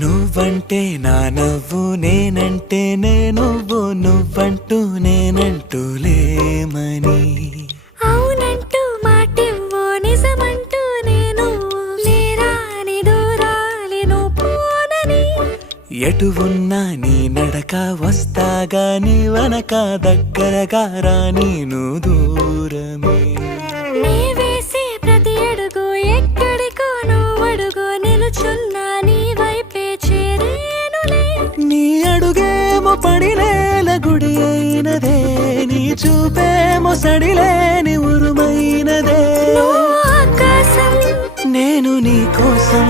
నువ్వంటే నా నవ్వు నేనంటే నువ్వు నువ్వంటూ నేనంటూ లేమని అవునంటూ మాటివ్వు నిజమంటూ నేను లేరాని దూరాలి నువ్వు పోనని ఎటు ఉన్నా నీ నడక వస్తాగా నీ వనక దగ్గరగా రాని నువ్వు దూరమే నీ వేసే ప్రతి అడుగు ఎక్కడికో నువ్వు అడుగు నిలుచున్నా నీ వైపే చేరేనులే నీ అడుగేమో పడిలేల గుడి అయినదే నీ చూపేమో సడిలేని ఉరుమైనదే నువ్వు ఆకాశం నేను నీ కోసం